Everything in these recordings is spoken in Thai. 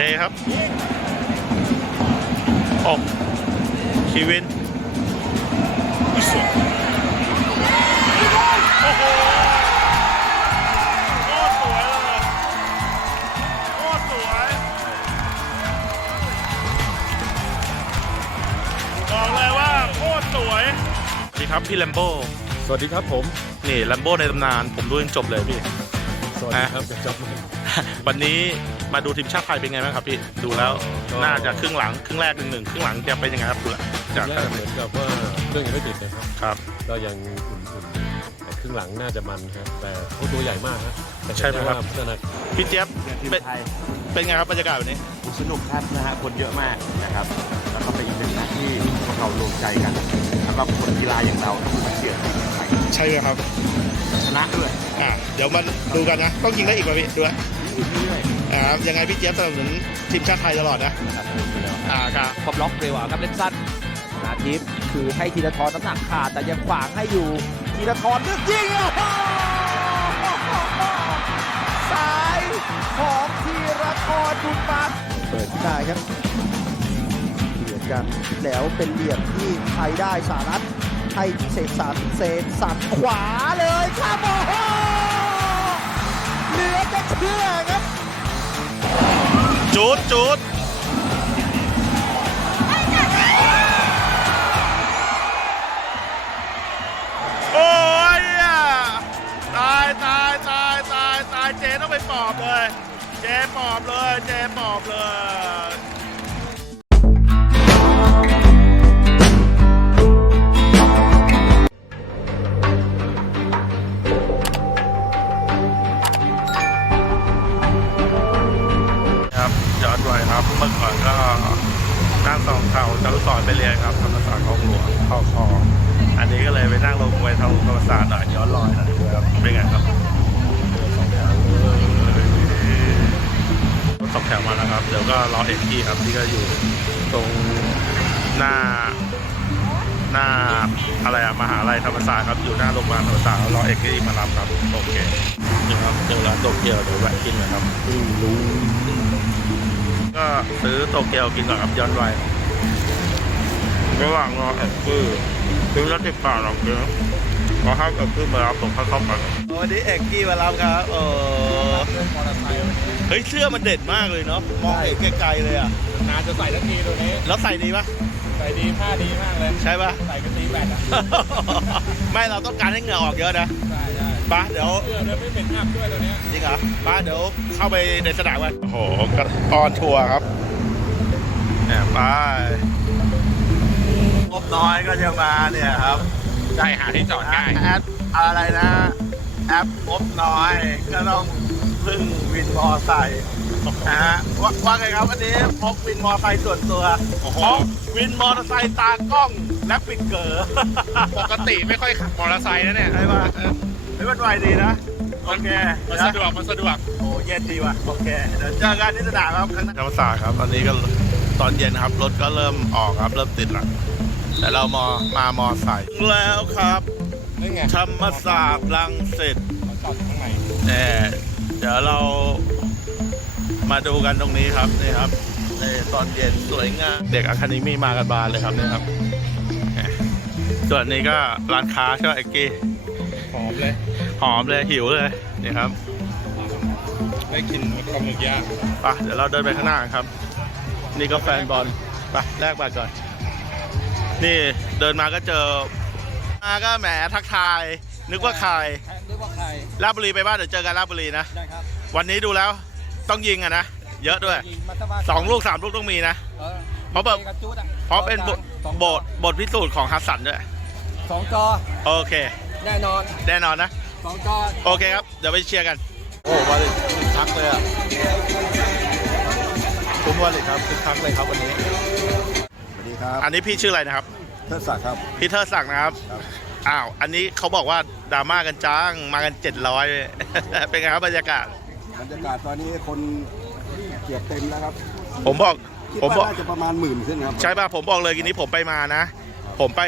จครับโอ้ชีวินโอ้โหโคตรสวยเลยโคตรสวยบอกเลยว่าโคตรสวยสวัสดีครับพี่แลมโบ้สวัสดีครับผม นี่แลมโบ้ในตำนาน ผมดูจนจบเลยพี่ สวัสดีครับจากจับมือวันนี้ มาดูทีมชาติไทยเป็นไงบ้างครับพี่ ดูแล้วก็น่าจะครึ่งหลังครึ่งแรกหนึ่งหนึ่งครึ่งหลังจะเป็นยังไงครับดูแล้วจากแรกเหมือนกับว่าเครื่องยังไม่ติดนะครับครับ ก็ยังอุ่นๆแต่ครึ่งหลังน่าจะมันครับแต่โอ้ตัวใหญ่มากครับแต่ใช่ไหมครับเนด้ว่าพัฒนาพี่เจี๊ยบทีมเป็นไทยเป็นไงครับบรรยากาศวันนี้สนุกครับนะฮะคนเยอะมากนะครับแล้วก็เป็นอีกหนึ่งนะที่พวกเรารวมใจกันสำหรับคนกีฬาอย่างเราที่มาเชียร์ทีมไทยใช่ไหมครับชนะด้วยอ่าเดี๋ยวมาดูกันนะต้องยิงได้อีกป่ะพี่ดูนะอีกเรื่อย อ่ายังไงพี่เจี๊ยบสนับสนุนทีมชาติไทยตลอดนะๆครับผมอยู่แล้วอ่าครับพอบล็อกเร็วอะครับเล่นสั้นนาทิพย์คือให้ธีรทรน้ำหนักขาดแต่ยังขวางให้อยู่ธีรทรเลือกยิงโอ้โหสายของธีรทรบุญมาเปิดได้ครับเหลี่ยมกันแล้วเป็นเหลี่ยมที่ไทยได้สารัตให้เศษสันเศษสันขวาเลยครับโอ้โหเหลือจะเชื่อครับ จุดจุดโอ้ยอะตายตายตายตายตายเจต้องไปปอบเลย เจปอบเลย เจปอบเลย แวะกินหน่อยครับรู้ก็ซื้อโตเกียวกินก่อนครับย้อนวัยระหว่างรอแอปเปิลซื้อละสิบบาทหรอกเดี๋ยวขอให้แอปเปิลมารับผมค่อยเข้าไปวันนี้เอกกี้มารับครับเออเฮ้ยเสื้อมันเด่นมากเลยเนาะมองเห็นไกลๆเลยอะนานจะใส่ทักทีตัวนี้ แล้วใส่ดีปะใส่ดีผ้าดีมากเลย ใช่ปะใส่กันตีแบตอะ ไม่เราต้องการให้เหงื่อออกเยอะนะได้ได้ ป้าเดี๋ยวเสื้อด้วยไม่เป็นอัพด้วยตัวเนี้ยจริงเหรอป้าเดี๋ยวเข้าไปในสนามกันโอ้โหกระออนทัวร์ครับเนี่ยไป้างบน้อยก็จะมาเนี่ยครับได้หาที่จอดง่ายแอปอะไรนะ แอปงบน้อยก็ต้องพึ่งวินมอไซค์นะฮะว่าว่าไงครับวันนี้พกวินมอไซค์ส่วนตัวโอ้โหพกวินมอเตอร์ไซค์ตากล้องและปิดเก๋อปกติไม่ค่อยขับมอเตอร์ไซค์นะเนี่ยใช่ป่ะ เฮ้ยมันไวดีนะ โอเคมันสะดวกมันสะดวกโอ้เย็นดีว่ะ โอเค เดี๋ยวเจอกันที่สนามครับข้างหน้าธรรมศาสตร์ครับ ตอนนี้ก็ตอนเย็นครับ รถก็เริ่มออกครับ เริ่มติดละแต่เรามอมามอไซค์แล้วครับนี่ไงธรรมศาสตร์รังสิตจอดอยู่ข้างในเนี่ยเดี๋ยวเรามาดูกันตรงนี้ครับนี่ครับในตอนเย็นสวยงามเด็กอะคาเดมี่มากันบานเลยครับนี่ครับเนี่ยส่วนนี้ก็ร้านค้าใช่ไหมเอ็กกี้หอมเลย หอมเลยหิวเลยนี่ครับได้กินปลาหมึกย่างไปเดี๋ยวเราเดินไปข้างหน้าครับ นี่ก็แฟนบอลไปแลกบัตรก่อน นี่เดินมาก็เจอมาก็แหมทักทาย นึกว่าใครนึกว่าใครลาดบุรีไปบ้านเดี๋ยวเจอกันลาดบุรีนะได้ครับวันนี้ดูแล้วต้องยิงอะนะเยอะด้วยยิงมัตตบาสองลูกสามลูกต้องมีนะเออเพราะแบบกระจุดอะเพราะเป็นบทสองบทบทพิสูจน์ของฮัสสันด้วยสองจอโอเค แน่นอน แน่นอนนะ สองจอโอเคครับ เดี๋ยวไปเชียร์กัน โอ้วาลิตคึกคักเลยอะคุณวาลิตครับคึกคักเลยครับวันนี้ สวัสดีครับอันนี้พี่ชื่ออะไรนะครับ เทิดศักดิ์ครับ พี่เทอร์ศักดิ์นะครับ ครับ อ้าว อันนี้เขาบอกว่าดราม่ากันจ้างมากัน 700 เป็นไงครับบรรยากาศ บรรยากาศตอนนี้คนเกียบเต็มแล้วครับผมบอก คิดผมบอก ว่าน่าจะประมาณหมื่นขึ้นครับใช่ป่ะผมบอกเลยกินนี้ผมไปมานะ ผมไป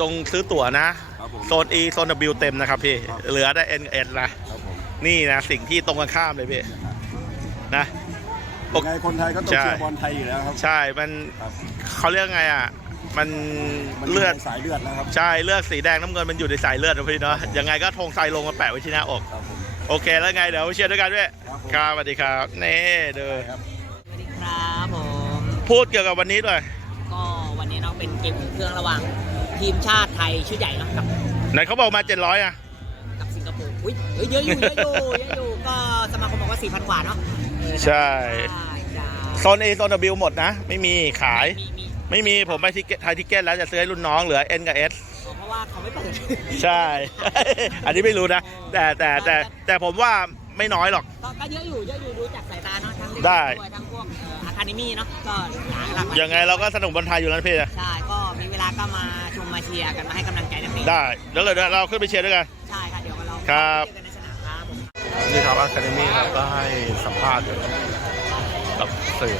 ตรงซื้อตั๋วนะครับผม โซน E โซน W เต็มนะครับพี่ ครับ เหลือได้ N N นะ ครับผมนี่นะสิ่งที่ตรงกันข้ามเลยพี่นะโอยังไงคนไทยก็ต้องใช่ เชียร์บอลไทยอยู่แล้วครับใช่มันครับเขาเรียกไงอะ มันมันเลือดในสายเลือดนะครับ ใช่เลือดสีแดงน้ำเงินมันอยู่ในสายเลือดนะพี่เนาะยังไงก็ธงไซลงมาแปะไว้ที่หน้าอก ครับผม โอเคแล้วไงเดี๋ยวเชียร์ด้วยกันด้วยครับผม ครับสวัสดีครับนี่เด้อครับ สวัสดีครับผม พูดเกี่ยวกับวันนี้ด้วยก็วันนี้เนาะเป็นเกมอุ่นเครื่องระหว่างทีมชาติไทยชุดใหญ่เนาะกับ ไหนเขาบอกมา700อะ กับสิงคโปร์อุ้ยเฮ้ยเยอะอยู่เยอะอยู่เยอะอยู่ก็สมาคมบอกว่า4,000กว่าเนาะเออใช่ใช่ ใช่โซน A โซน W หมดนะ ไม่มีขาย มีมีไม่มีผมไปทิเก็ตไทยทิเก็ตแล้วจะซื้อให้รุ่นน้องเหลือ N กับ S เพราะว่าเขาไม่เปิดใช่ อันนี้ไม่รู้นะ แต่แต่แต่แต่ผมว่าไม่น้อยหรอก ก็ก็เยอะอยู่เยอะอยู่ดูจากสายตาเนาะทั้งเด็กได้วยทั้งพวกอะ คาเดมี่เนาะก็หลายหลากหลายยังไงเราก็สนุกบอลไทยอยู่แล้วนะพี่ใช่ก็มีเวลาก็มาชมมาเชียร์กันมาให้กำลังใจนักเตะได้แล้วเลยเราขึ้นไปเชียร์ด้วยกัน ใช่ค่ะเดี๋ยวเราครับ เจอกันในสนามครับผม นี่ครับอะคาเดมี่ครับก็ให้สัมภาษณ์อยู่กับสื่อ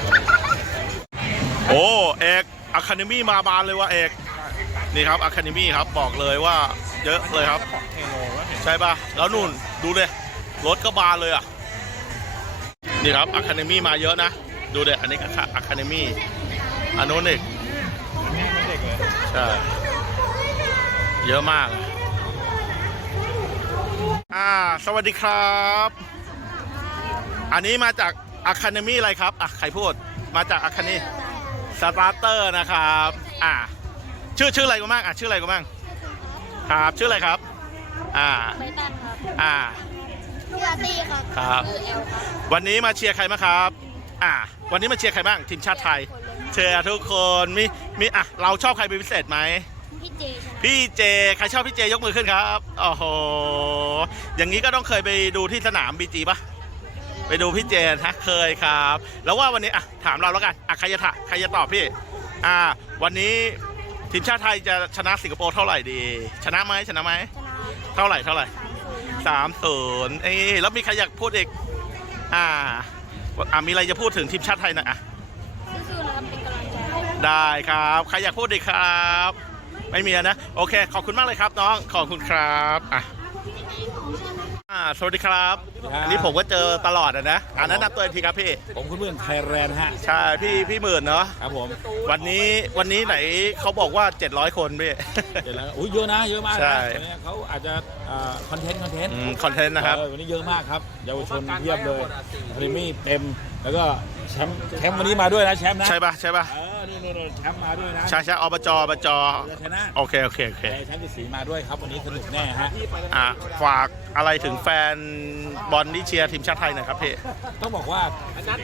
โอ้เอกอะคาเดมี่มาบานเลยว่ะเอกนี่ครับอะคาเดมี่ครับบอกเลยว่าเยอะเลยครับ ใช่ป่ะ แล้วนู่นดูเลยรถก็บานเลยอะ นี่ครับอะคาเดมี่มาเยอะนะ ดูเด็อันนี้ก็อะคาเดมี่อันนู้นอีกใช่เยอะมาก อ่า สวัสดีครับ อันนี้มาจากอะคาเดมี่อะไรครับ อะ ใครพูด มาจากอะคาเดมี่สตาร์เตอร์นะครับ อ่าชื่อชื่ออะไรกันบ้างอะชื่ออะไรกันบ้างครับชื่ออะไรครับ อ่าไม่ตันครับ อ่าพี่อาร์ตี้ครับครับเออเอลครับ วันนี้มาเชียร์ใครบ้างครับ อ่า วันนี้มาเชียร์ใครบ้างทีมชาติไทย เชียร์ทุกคนมีมีอะเราชอบใครเป็นพิเศษไหมพี่เจชนะพี่เจใครชอบพี่เจยกมือขึ้นครับโอ้โหอย่างนี้ก็ต้องเคยไปดูที่สนามบีจีปะไปดูพี่เจนะเคยครับ แล้วว่าวันนี้อะถามเราแล้วกันอะใครจะถามใครจะตอบพี่อ่าวันนี้ทีมชาติไทยจะชนะสิงคโปร์เท่าไหร่ดี ชนะไหมชนะไหมชนะเท่าไหร่เท่าไหร่สามศูนย์ครับสามศูนย์เอ้ยแล้วมีใครอยากพูดอีกอ่า อ่ามีอะไรจะพูดถึงทีมชาติไทยหน่อยอะสู้ๆนะครับเป็นกำลังใจให้ได้ครับ ใครอยากพูดอีกครับ ไม่มีแล้วนะ โอเค ขอบคุณมากเลยครับน้อง ขอบคุณครับอะ อ่าสวัสดีครับอันนี้ผมก็เจอตลอดอะนะอ่าแนะนำตัวอีกทีครับพี่ผมคุณเมืองไทยแลนด์ฮะ ใช่พี่พี่หมื่นเนาะครับผมวันนี้วันนี้ไหนเขาบอกว่า 700 คนพี่ เดี๋ยวแล้วอุ้ยเยอะนะ เยอะมากนะใช่วันนี้เขาอาจจะคอนเทนต์คอนเทนต์อืมคอนเทนต์นะครับ วันนี้เยอะมากครับ เยาวชนเพียบเลยคาเดมี่เต็ม แล้วก็แชมป์แชมป์วันนี้มาด้วยนะแชมป์นะใช่ปะใช่ปะเออนี่นี่นี่ แชมป์มาด้วยนะใช่ใช่อบจอบจจะชนะโอเค โอเค โอเคแต่แชมป์จะสีมาด้วยครับ วันนี้สนุกแน่ฮะ อะ ฝากอะไรถึงแฟนบอลที่เชียร์ทีมชาติไทยหน่อยครับพี่ ต้องบอกว่า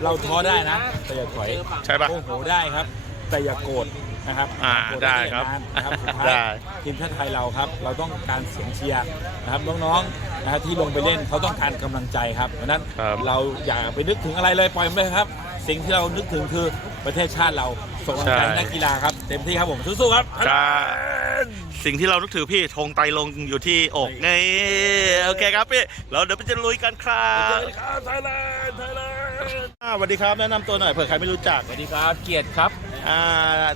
เราท้อได้นะ แต่อย่าถอยใช่ปะโอ้โหได้ครับ แต่อย่าโกรธนะครับอ่าโกธได้ครับนานนะครับสุดท้าได้ยทีมชาติไทยเราครับ เราต้องการเสียงเชียร์นะครับน้องๆนะครับที่ลงไปเล่นเขาต้องการกำลังใจครับเพราะฉะนั้นครับ เราอย่าไปนึกถึงอะไรเลยปล่อยมันไปครับ สิ่งที่เรานึกถึงคือประเทศชาติเรา ส่งกำลังใจให้นักกีฬาครับ เต็มที่ครับผมสู้ๆครับจะสิ่งที่เรานึกถือพี่ธงไตรลงค์อยู่ที่อกไงโอเคครับพี่เราเดี๋ยวไปจะลุยกันครับเจอกันครับไทยแลนด์ไทยแลนด์อ่าสวัสดีครับแนะนำตัวหน่อยเผื่อใครไม่รู้จักสวัสดีครับเกียรติครับ อ่า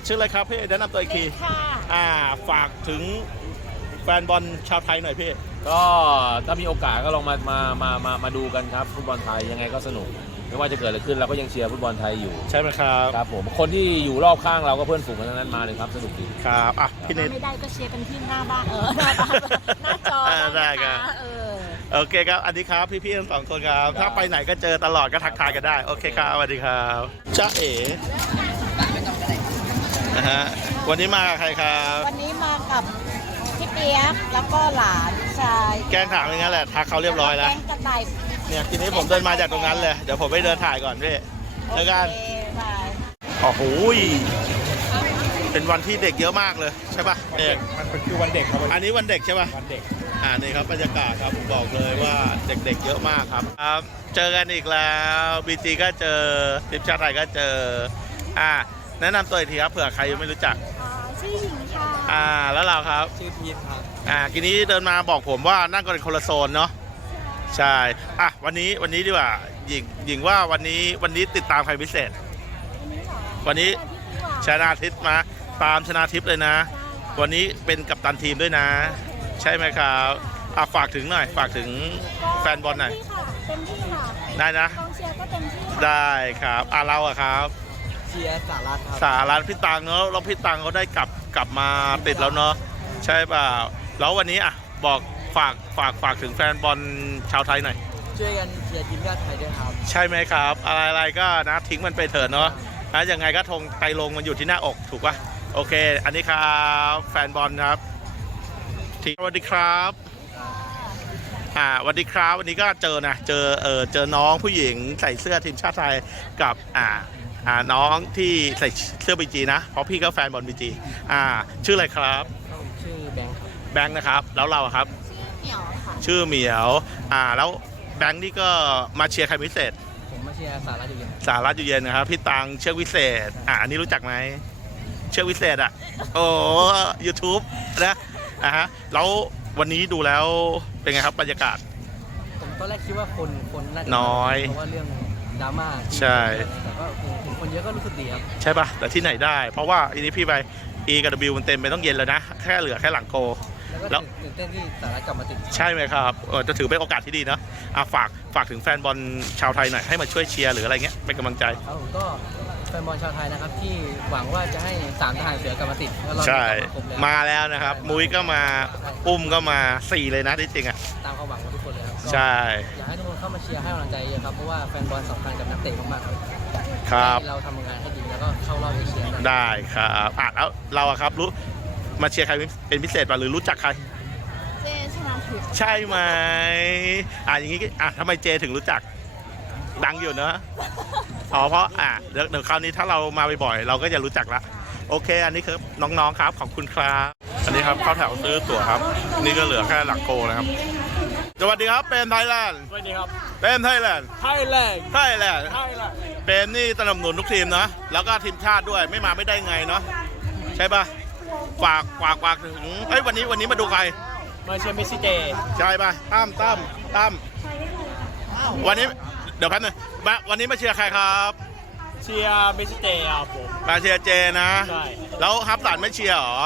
ชื่ออะไรครับพี่แนะนำตัวอีกทีค่ะ อ่าฝากถึงแฟนบอลชาวไทยหน่อยพี่ ก็ถ้ามีโอกาสก็ลองมามามามามาดูกันครับฟุตบอลไทยยังไงก็สนุก ไม่ว่าจะเกิดอะไรขึ้นเราก็ยังเชียร์ฟุตบอลไทยอยู่ใช่ไหมครับครับผมคนที่อยู่รอบข้างเราก็เพื่อนฝูงกันทั้งนั้นมาเลยครับสนุกดีครับอะพี่เนท ไม่ได้ก็เชียร์กันที่หน้าบ้านเออหน้าบ้านหน้าจออ่าได้ครับนะคะเออ โอเคครับ อันนี้ครับ พี่ๆทั้งสองคนครับ ถ้าไปไหนก็เจอตลอดก็ทักทายกันได้ โอเคครับ สวัสดีครับจ้าเอ๋นะฮะ วันนี้มากับใครครับ วันนี้มากับพี่เปียกแล้วก็หลานชายแกล้งถามอย่างนั้นแหละ ทักเขาเรียบร้อยแล้ว แกงกระต่าย เนี่ยทีนี้ผมเดินมาจากตรงนั้นเลย เดี๋ยวผมไปเดินถ่ายก่อนพี่เจอกันโอเคบายโอ้โหยเป็นวันที่เด็กเยอะมากเลยใช่ป่ะเอกมันเป็นคือวันเด็กครับอันนี้วันเด็กใช่ป่ะวันเด็กอ่านี่ครับบรรยากาศครับผมบอกเลยว่าเด็กๆเยอะมากครับครับเจอกันอีกแล้วบีจีก็เจอทีมชาติไทยก็เจออ่าแนะนำตัวอีกทีครับเผื่อใครยังไม่รู้จักอ่าชื่อหญิงค่ะอ่าแล้วเราครับชื่อพีทครับอ่าทีนี้เดินมาบอกผมว่านั่งกันคนละโซนเนาะ ใช่อะวันนี้วันนี้ดีกว่าหญิงหญิงว่าวันนี้วันนี้ติดตามใครพิเศษ วันนี้ชนะทิพย์มาตามชนะทิพย์เลยนะ วันนี้เป็นกัปตันทีมด้วยนะ ใช่ไหมครับอะฝากถึงหน่อย ฝากถึงแฟนบอลหน่อยเต็มที่ค่ะได้นะกองเชียร์ก็เต็มที่ค่ะได้ครับอะเราอะครับ เชียร์สารัตครับสารันพี่ตังเนาะแล้วพี่ตังเขาได้กลับกลับมาติดแล้วเนาะใช่เปล่าแล้ววันนี้อะบอก ฝากฝากฝากถึงแฟนบอลชาวไทยหน่อย ช่วยกันเชียร์ทีมชาติไทยด้วยครับใช่ไหมครับ อะไรๆก็นะทิ้งมันไปเถิดเนาะนะยังไงก็ธงไตรลงมันอยู่ที่หน้าอกถูกปะโอเค อันนี้ครับแฟนบอลครับทีสวัสดีครับอ่าสวัสดีครับวันนี้ก็เจอนะเจอเออเจอน้องผู้หญิงใส่เสื้อทีมชาติไทยกับอ่าอ่าน้องที่ใส่เสื้อบีจีนะเพราะพี่ก็แฟนบอลบีจีอ่าชื่ออะไรครับ ชื่อแบงค์ครับแบงค์นะครับ แล้วเราอะครับ เหนียวค่ะ ชื่อเหมียว อ่า แล้วแบงค์นี่ก็มาเชียร์ใครพิเศษ ผมมาเชียร์สารัตอยู่เย็นสารัตอยู่เย็นนะครับ พี่ตังเชือกวิเศษ อ่าอันนี้รู้จักไหม เชือกวิเศษอะ โอ้ยูทูบนะอ่าฮะ แล้ววันนี้ดูแล้วเป็นไงครับบรรยากาศ ผมตอนแรกคิดว่าคนคนน่าจะน้อยเพราะว่าเรื่องดราม่าที่ใช่ แต่ก็เห็นคนเยอะก็รู้สึกดีครับใช่ปะแต่ที่ไหนได้ เพราะว่าอันนี้พี่ไป E กับ W มันเต็มไปต้องเย็นแล้วนะ แค่เหลือแค่หลังโก แล้วก็แล้วตื่นเต้นที่สารัตกลับมาติดใช่ไหมครับเออจะถือเป็นโอกาสที่ดีเนอะอะฝากฝากถึงแฟนบอลชาวไทยหน่อยให้มาช่วยเชียร์หรืออะไรเงี้ยเป็นกำลังใจ ครับผมก็แฟนบอลชาวไทยนะครับ ที่หวังว่าจะให้สามทหารเสือกลับมาติดแล้วเราใช่ กลับมาครบแล้วมาแล้วนะครับ มุ้ยก็มาปุ้มก็มาสี่เลยนะที่จริงอะตามความหวังของทุกคนเลยครับก็ใช่อยากให้ทุกคนเข้ามาเชียร์ให้กำลังใจเยอะครับเพราะว่าแฟนบอลสำคัญกับนักเตะมากๆครับครับ ให้เราทำงานให้ดีแล้วก็เข้ารอบเอเชียได้ได้ครับอะแล้วเราอะครับรู้ มาเชียร์ใครเป็นพิเศษป่ะหรือรู้จักใคร เจชนะทิพย์ใช่ไหมอะอย่างงี้อะทำไมเจถึงรู้จัก ดังอยู่เนอะอ๋อเพราะอะเดี๋ยวเดี๋ยวคราวนี้ถ้าเรามาบ่อยๆเราก็จะรู้จักละโอเค อันนี้คือน้องๆครับขอบคุณครับอันนี้ครับเข้าแถวซื้อตั๋วครับ นี่ก็เหลือแค่หลังโกนะครับสวัสดีครับเป็นไทยแลนด์สวัสดีครับเป็นไทยแลนด์ไทยแลนด์ไทยแลนด์ไทยแลนด์เป็นนี่สนับสนุนทุกทีมเนาะแล้วก็ทีมชาติด้วยไม่มาไม่ได้ไงเนาะใช่ปะ ฝากฝากฝากถึงเอ้ยวันนี้วันนี้มาดูใคร มาเชียร์เมสซี่เจใช่ปะตั้มตั้มตั้มวันนี้เดี๋ยวแป๊บนึงมาวันนี้มาเชียร์ใครครับเชียร์เมสซี่เจครับผม มาเชียร์เจนะ ใช่ แล้วฮับสันไม่เชียร์เหรอ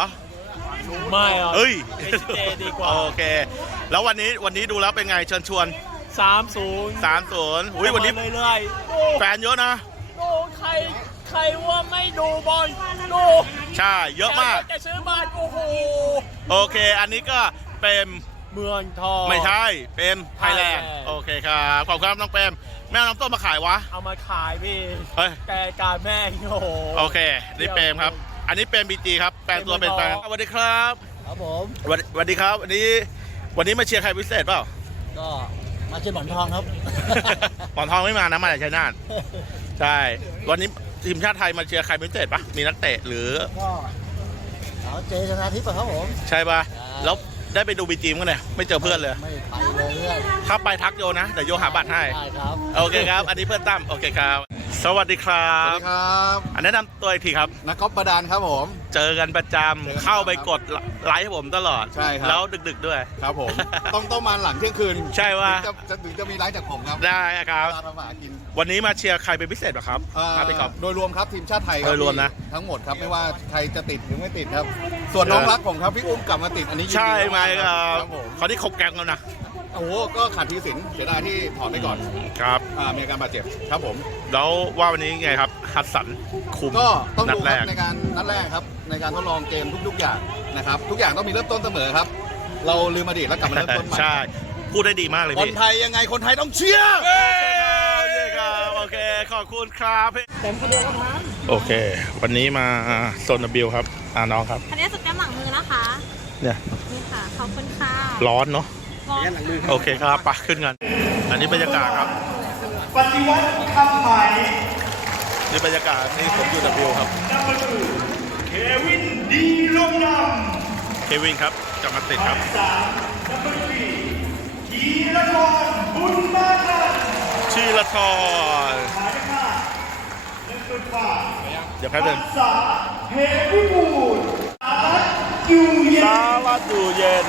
ไม่ครับเอ้ยเมสซี่เจดีกว่าโอเค แล้ววันนี้วันนี้ดูแล้วเป็นไงเชิญชวนสามศูนย์3ามศูนย์อุ้ยวันนี้เรื่อยๆดูแฟนเยอะนะดูใครใครว่าไม่ดูบอลดูใช่เยอะมาก จะซื้อบ้านโอ้โหโอเค อันนี้ก็เป็นเมืองทอง ไม่ใช่ เป็นไทยแลนด์ Thailand โอเคครับขอบคุณครับน้องเปรมแม่เอาน้ำต้มมาขายวะ เอามาขายพี่เฮ้ยแกการแม่งโอ้โห โอเค นี่เปรมครับ อันนี้เปรมบีจีครับ แปลงตัวเป็นแปลงสวัสดีครับครับผม สวัสดีสวัสดีครับ วันนี้ วันนี้มาเชียร์ใครพิเศษเปล่า ก็มาเชียร์หมอนทองครับ หมอนทองไม่มานะมาจากชัยนาทใช่ วันนี้ ทีมชาติไทยมาเชียร์ใครพิเศษปะมีนักเตะหรือก็เอาเจชนะทิพย์ครับผมใช่ปะแล้วได้ไปดูบีจีมั้งเนี่ยไม่เจอเพื่อนเลย ไม่ไปเลยเพื่อนถ้าไปทักโยนะเดี๋ยวโยหาบัตรให้ ได้ครับ โอเคครับ อันนี้เพื่อนตั้มโอเคครับ สวัสดีครัสวัสบดีครับอันแนะนำตัวอีกทีครับ นักกอล์ฟประดานครับผมเจอกันประจำเข้าไปกดไลค์ให้ผมตลอด ใช่ครับ แล้วดึกๆด้วย ครับผม ต้องต้องมาหลังเที่ยงคืนใช่ว่าถึงจะจะถึงจะมีไลฟ์จากผมครับได้ครับ ตามมาหากินวันนี้มาเชียร์ใครเป็นพิเศษเหรอครับเอ่อมาไปก่อนโดยรวมครับทีมชาติไทยครัโดยรวมนะ ทั้งหมดครับไม่ว่าใครจะติดหรือไม่ติดครับ ส่วนน้องรักผมครับพี่อุ้มกลับมาติดอันนี้ยินดีใช่ไหมคากรับ ครับผม เขาที่คบแกงแล้วนะ โอ้โหก็ขาดทีสินเสียดายที่ถอนไปก่อนครับ อ่ามีอาการบาดเจ็บครับผม แล้วว่าวันนี้ไงครับฮัตสันคุมก็ต้องนัดดูแรครับก ในการนัดแรกครับในการทดลองเกมทุกๆอย่างนะครับทุกอย่างต้องมีเริ่มต้นเสมอครับ เราลืมอดีตแล้วกลับมาเริ่มต้นใหม่ใช่ พูดได้ดีมากเลยคนพี่ไทยยังไงคนไทยต้องเชียร์โอเคครับโอเค ขอบคุณครับพี่โอเค วันนี้มาโซนบิลครับ อ่าน้องครับ คันนี้สแกมหลังมือนะคะ เนี่ย นี่ค่ะ ขอบคุณค่ะ ร้อนเนาะมอง โอเคครับปะขึ้นกัน อันนี้บรรยากาศครับ ปฏิวัติคำใหม่นี่บรรยากาศนี่ผมอยู่ W ครับเควินดีลงนเควินครับจะมาติดครับำสามนัมเบอร์สี่ทีละทรบุญมาทัน ชื่อละทรหมายเลขห้าหนึ่งจุดฝ่าเดี๋ยวแป๊บนึงสาเพวิบูลย์สารัตอยู่เย็นสวัสดีเย็น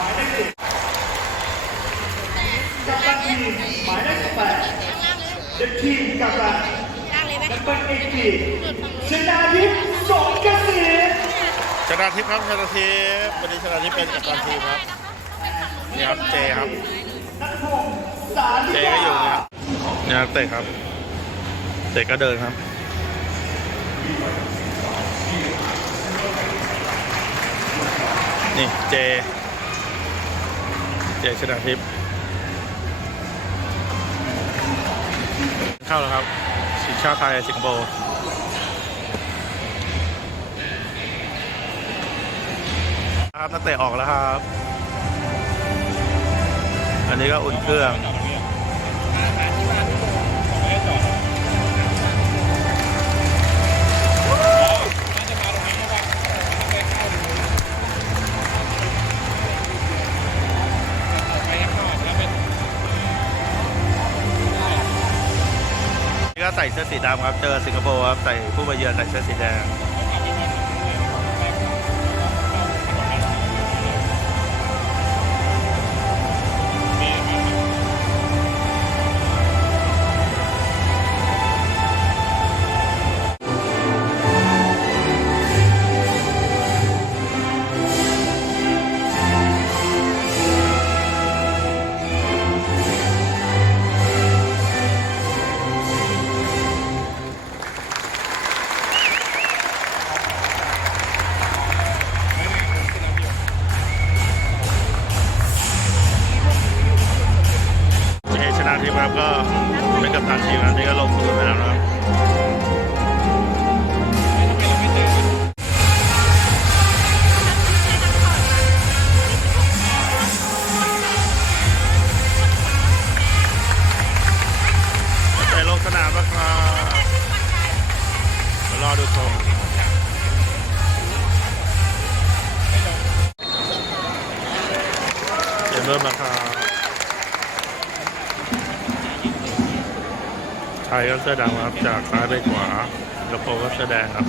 หมายเลขสิบกัปตันทีมหมายเลขแปดเด็กทีมกัปตันนัมเบอร์เอ็กซ์ชนะทิพย์สงกระสินชนะทิพย์ครับชนะทิพย์วันนี้ชนะทิพย์เป็นกัปตันทีมครับนี่ครับเจครับเจก็อยู่เนี่ยเนี่ยนักเตะครับเตะก็เดินครับนี่เจ เจชนะทิพย์เข้าแล้วครับสิชาติไทยสิงคโปร์ครับนักเตะออกแล้วครับ อันนี้ก็อุ่นเครื่อง ใส่เสื้อสีดำครับ เจอสิงคโปร์ครับ ใส่ผู้มาเยือนใส่เสื้อสีแดง ก็เสื้อดำครับจากซ้ายไปขวาแล้วโปก็เสื้อแดงครับ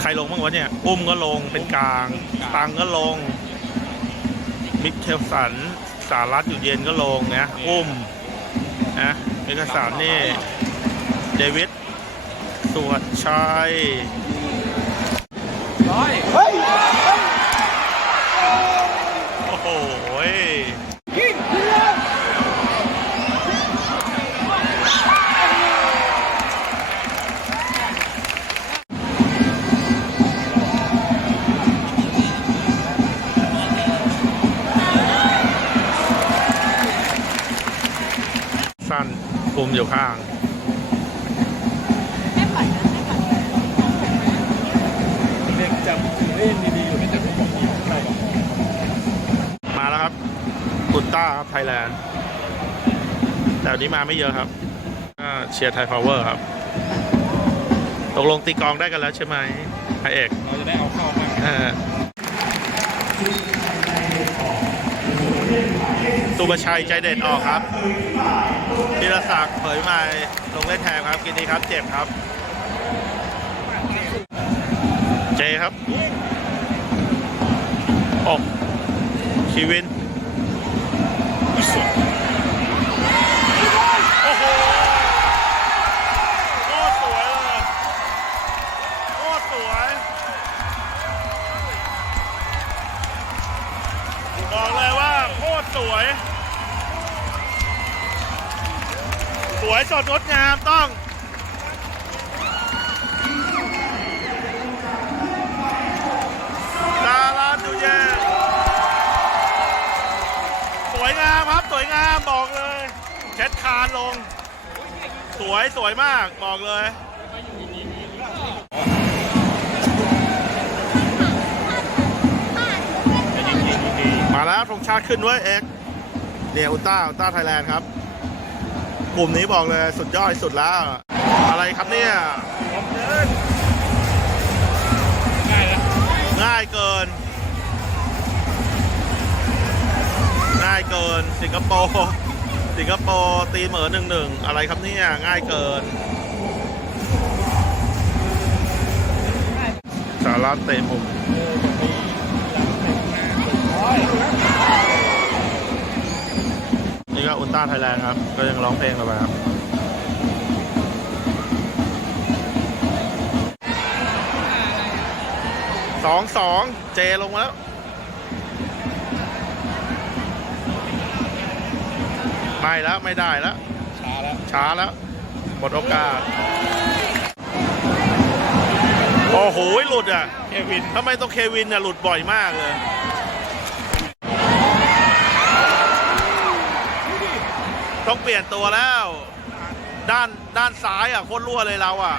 ใครลงบ้างวะเนี่ย อุ้มก็ลงเป็นกลางตังก็ลง มิเคลสัน สารัตอยู่เย็นก็ลงนะ อุ้มนะมิเคลสันนี่ เดวิดสวดชัย้ยเฮ้ยโอ้โหยสั้นคุมอยู่ข้าง เด็กจำเล่นดีๆอยู่ไม่แต่ผมบอกอีกใช่ มาแล้วครับอุลตร้าครับไทยแลนด์ แต่ วันนี้มาไม่เยอะครับอ่าเชียร์ไทยพาวเวอร์ครับ ตกลงตีกลองได้กันแล้วใช่ไหมพระเอก เราจะได้เอาเข้าบ้างเออสุประชัยใจเด็ดออกครับธีรศักดิ์เผยใหม่ลงเล่นแทนครับ กินดีครับ เจ็บครับ เจครับออกชีวิน สดงดงามต้องดาราดูเย่สวยงามครับ สวยงามบอกเลยเช็ดคานลง สวยสวยมากบอกเลยมาแล้วธงชาติขึ้นด้วยเอ็กเนี่ยอุลต้าอุลต้าไทยแลนด์ครับ กลุ่มนี้บอกเลยสุดยอดสุดแล้ว อะไรครับเนี่ยง่ายเกิน ง่ายเกิน สิงคโปร์ สิงคโปร์ตีเหมือหนึ่งหนึ่งอะไรครับเนี่ยง่ายเกินสาระเตะมุม นี่นี่ก็อุลตร้าไทยแลนด์ครับ ก็ยังร้องเพลงกันไปครับสองสองเจลงมาแล้วไม่แล้วไม่ได้แล้ว ช้าแล้ว ช้าแล้ว หมดโอกาส โอ้โหหลุดอะ เควินทำไมต้องเควินอะ หลุดบ่อยมากเลย ต้องเปลี่ยนตัวแล้ว ด้านด้านซ้ายอะโคตรรั่วเลยเราอะ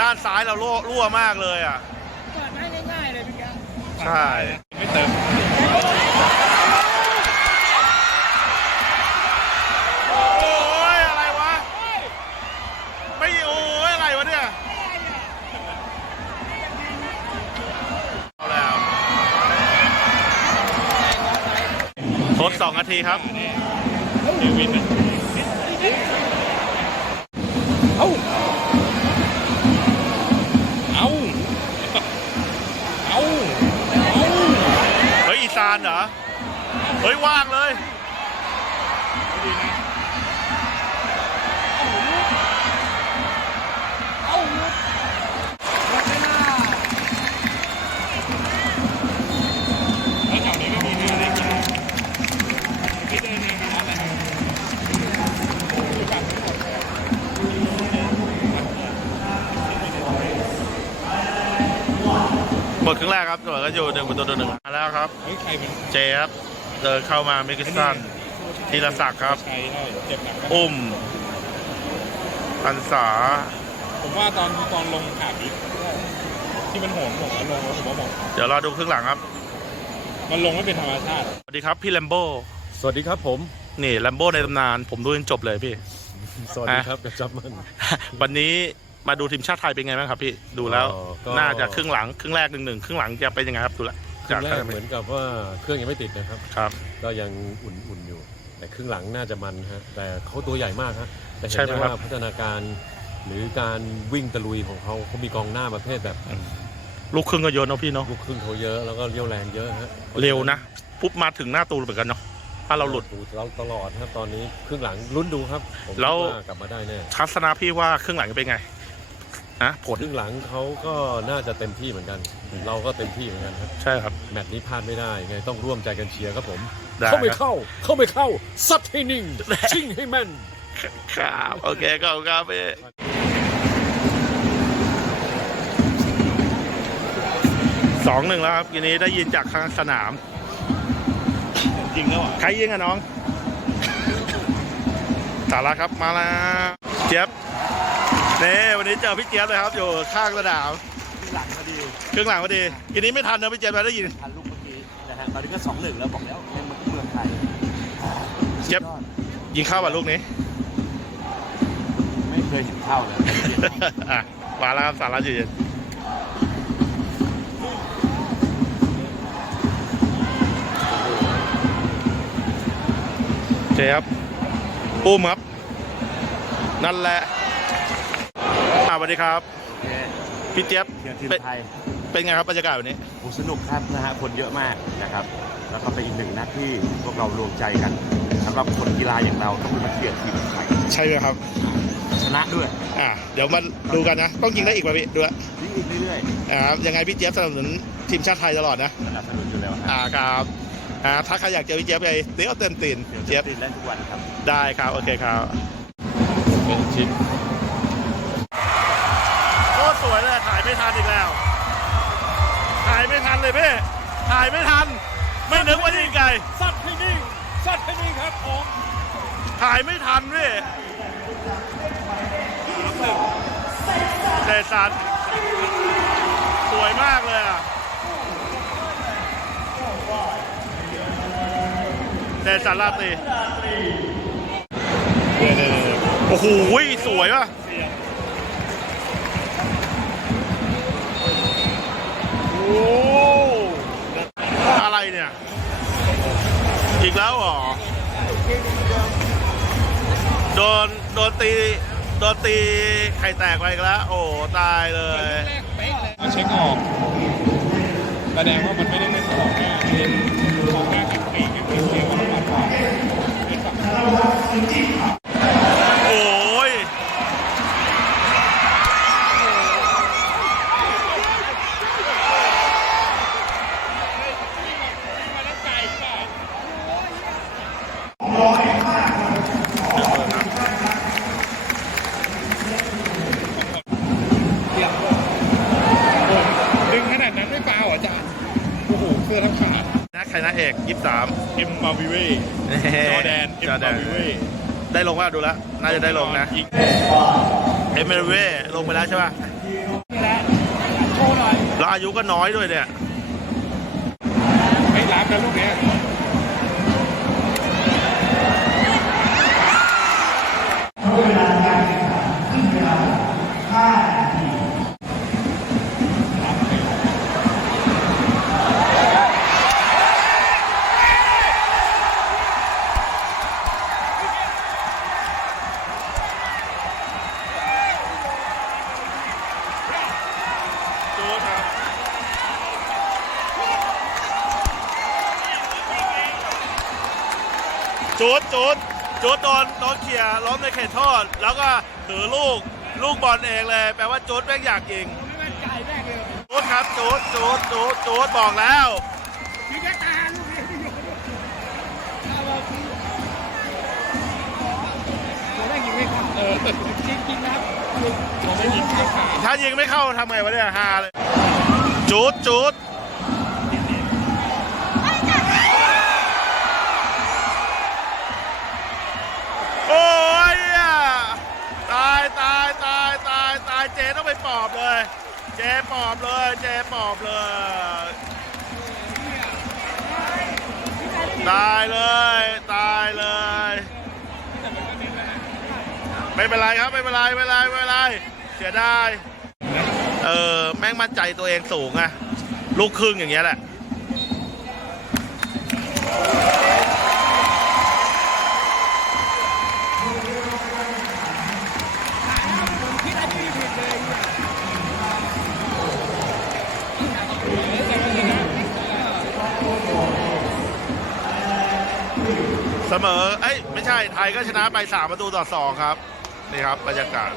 ด้านซ้ายเรารั่วรั่วมากเลยอะ เปิดให้ง่ายๆเลยพี่แกใช่ ไม่เติม ทดสองนาทีครับเควินเอ้าเอาเอาเอาเฮ้ยอีสานเหรอ เฮ้ยว่าง งแรกครับตัวก็อยู่หนึ่งประตูต่อหนึ่งมาแล้วครับ เฮ้ยใครเป็นเจครับเดินเข้ามามิกิสตันธีรศักดิ์ครับใครได้เจ็บหนักปะอุ้มอันสาผมว่าตอนตอนลงขาดิที่มันโหนผมแล้วลงแล้วผมว่าผมเดี๋ยวรอดูครึ่งหลังครับมันลงไม่เป็นธรรมชาติ สวัสดีครับพี่แลมโบ้สวัสดีครับผม นี่แลมโบ้ในตำนาน ผมดูจนจบเลยพี่ สวัสดีครับกับจับมัน วันนี้ มาดูทีมชาติไทยเป็นไงบ้างครับพี่ดูแล้วอ๋อก็ น่าจะครึ่งหลังครึ่งแรกหนึ่งหนึ่งครึ่งหลังจะเป็นยังไงครับดูแลครึ่งแรกเหมือนกับว่าเครื่องยังไม่ติดนะครับ ครับ ก็ยังอุ่นๆอยู่ แต่ครึ่งหลังน่าจะมันฮะแต่เขาตัวใหญ่มากฮะแต่เห็ใช่นไหมได้ครับว่าพัฒนาการ หรือการวิ่งตะลุยของเขาเขามีกองหน้าประเภทแบบลูกครึ่งก็เยอะเนอะพี่เนาะลูกครึ่งเขาเยอะแล้วก็เลี้ยวแรงเยอะฮะเร็วนะปุ๊บมาถึงหน้าตูเหมือนกันเนาะถ้าเราหลุดดูเราตลอดครับตอนนี้ครึ่งหลังลุ้นดูครับผมแล้วคิดากลับมาได้แน่ทัศนะพี่ว่าครึ่งหลังเป็นไง นะผล ครึ่งหลังเขาก็น่าจะเต็มที่เหมือนกัน เราก็เต็มที่เหมือนกันครับใช่ครับ แมตช์นี้พลาดไม่ได้ไงต้องร่วมใจกันเชียร์ครับผม ได้เข้าไม่ครับ เข้า เข้าไม่เข้าซัดให้นิ่ง ชิงให้แม่น ครับโอเคก็ครับพี่สองหนึ่งแล้วครับทีนี้ได้ยินจากข้างสนาม จริงแล้วอะใครยิงอะน้อง สาระครับมาแล้วเจี๊ยบเน่วันนี้เจอพี่เจี๊ยบเลยครับ อยู่ข้างสนามหลังพอดีครึ่งหลังพอดีทีนี้ไม่ทันนะพี่เจี๊ยบได้ยิน ทันลูกเมื่อกี้นะฮะตอนนี้ก็สองหนึ่งแล้วบอกแล้วในเมืองไทยเจี๊ยบ ยิงเข้าป่ะลูกนี้ ไม่เคยเห็นเข้าเลยอะมาแล้วครับสาระอยู่เย็นเจครับปุ้มครับนั่นแหละ อ่าสวัสดีครับพี่เจี๊ยบเชียร์ทีมเป็นไทยเป็นไงครับบรรยากาศวันนี้ โอ้สนุกครับนะฮะคนเยอะมากนะครับ แล้วก็เป็นอีกหนึ่งนัดที่พวกเรารวมใจกันสำหรับคนกีฬาอย่างเราต้องมาเชียร์ทีมไทยใช่ไหมครับ ชนะด้วยอ่าเดี๋ยวมาดูกันนะต้องยิงได้อีกป่ะพี่ดูอะวิ่งอีกเรื่อยอ่ายังไงพี่เจี๊ยบสนับสนุนทีมชาติไทยตลอดนะๆสนับสนุนอยู่แล้วครับอ่าครับอ่าถ้าใครอยากเจอพี่เจี๊ยบไปเดี๋ยวเต็มตีนเดี๋ยวเจี๊ยบตื่นเล่นทุกวันครับ ได้ครับ โอเคครับ เป็นชิ้น เลยพี่ถ่ายไม่ทัน ไม่นึกว่ายิงไกลซัดให้นิ่งซัดให้นิ่งครับผมถ่ายไม่ทันพี่เดซันสวยมากเลยอะเดซันลาตรีโอ้โหสวยป่ะ โอ้อะไรเนี่ย อีกแล้วหรอ โดน โดนตี โดนตีไข่แตกไปอีกแล้ว โอ้ ตายเลยมาเช็คออก แสดงว่ามันไม่ได้เป็นของหน้าเป็นของหน้ากับปีกเป็นเสียงของมันเป็นฝั่ง โอ้ย ดึงขนาดนั้นไม่ฟาวเหรออาจารย์โอ้โหเสื้อทั้งขาด นะใครนะเอกยี่สาม เอ็มบาวิเว่จอ แดงได้ลงว่าดูแล้วน่าจะได้ลงนะอีกเอเมเวลงไปแล้วใช่ป่ะแล้วอายุก็น้อยด้วยเนี่ยไม่รับนะลูกเนี้ย จูดจูดจูดโดนโดนเขี่ยล้มในเขตโทษแล้วก็ถือลูกลูกบอลเองเลยแปลว่าจูดแม่งอยากยิงจูดครับจูดจูดจูดจูดบอกแล้วเออจริงจริงๆนะครับผมไม่ยิงข้างขาถ้ายิงไม่เข้าทำไงวะเนี่ยฮาเลยจูดจูด เจปอบเลย เจปอบเลย ตายเลย ตายเลย ไม่เป็นไรครับไม่เป็นไรไม่เป็นไรไม่เป็นไรเสียดายเออแม่งมั่นใจตัวเองสูงอะลูกครึ่งอย่างเงี้ยแหละ เสมอ เอ้ย ไม่ใช่ ไทยก็ชนะไป 3 ประตูต่อ 2 ครับ นี่ครับบรรยากาศ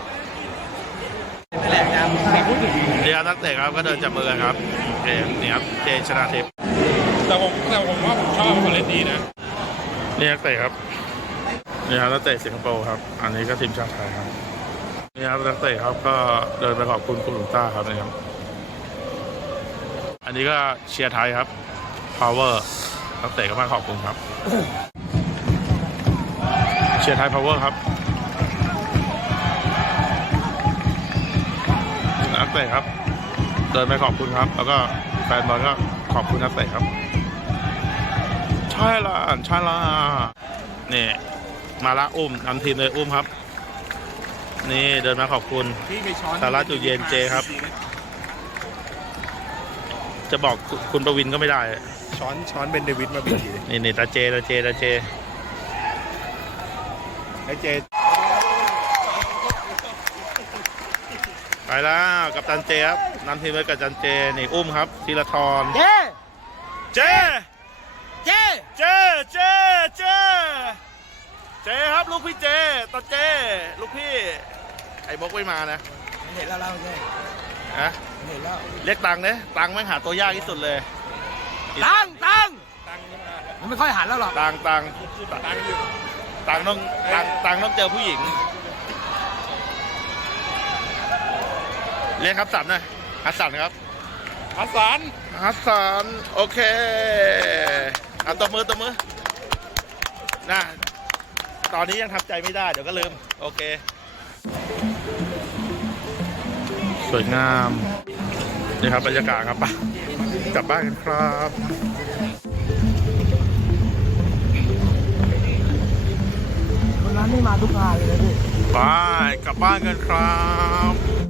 นี่ครับนักเตะครับก็เดินจับมือกันครับเกมนี่ครับเจชนะทิพย์แต่ผมแต่ผมว่าผมชอบเขาเล่นดีนะ นี่นักเตะครับ นี่ครับนักเตะสิงคโปร์ครับ อันนี้ก็ทีมชาติไทยครับ นี่ครับนักเตะครับก็เดินไปขอบคุณคุณหลวงต้าครับนี่ครับ อันนี้ก็เชียร์ไทยครับ power นักเตะก็มาขอบคุณครับ เชียร์ไทย power ครับนักเตะครับ เดินไปขอบคุณครับ แล้วก็แฟนบอลก็ขอบคุณนักเตะครับใช่ละใช่ละนี่มาละอุ้มนำทีมเลยอุ้มครับ นี่เดินมาขอบคุณที่ไปช้อนสาระจุเย็นเจครับ จะบอกคุณคุณประวินก็ไม่ได้ ช้อนช้อนเบนเดวิดมาบีทีนี่นี่ตาเจตาเจตาเจไอ้เจไปแล้วกับตันเจครับนำทีมเลยกับตันเจนี่อุ้มครับธีรทรเย้เจเย้เจ เจ เจ เจครับลูกพี่เจตาเจ ลูกพี่ไอ้บกไม่มานะเห็นแล้วเราเฮะห็นแล้วเรียกตังค์เนี่ยตังค์แม่งหาตัวยากที่สุดเลยตังตังตังค์มามันไม่ค่อยหันแล้วหรอกตังค์ตังค์ตัง ค์อยู่ตังค์ต้องตังค์ตังค์ต้องเจอผู้หญิง เรียกครับสันหน่อยฮัสสันครับฮัสสันฮัสสันโอเคเอาตบมือตบมือนะตอนนี้ยังทำใจไม่ได้ เดี๋ยวก็ลืม โอเค สวยงาม นี่ครับบรรยากาศครับไปกลับบ้านกันครับ นั้นนี่มาทุกงานเลยนะพี่ไปกลับบ้านกันครับ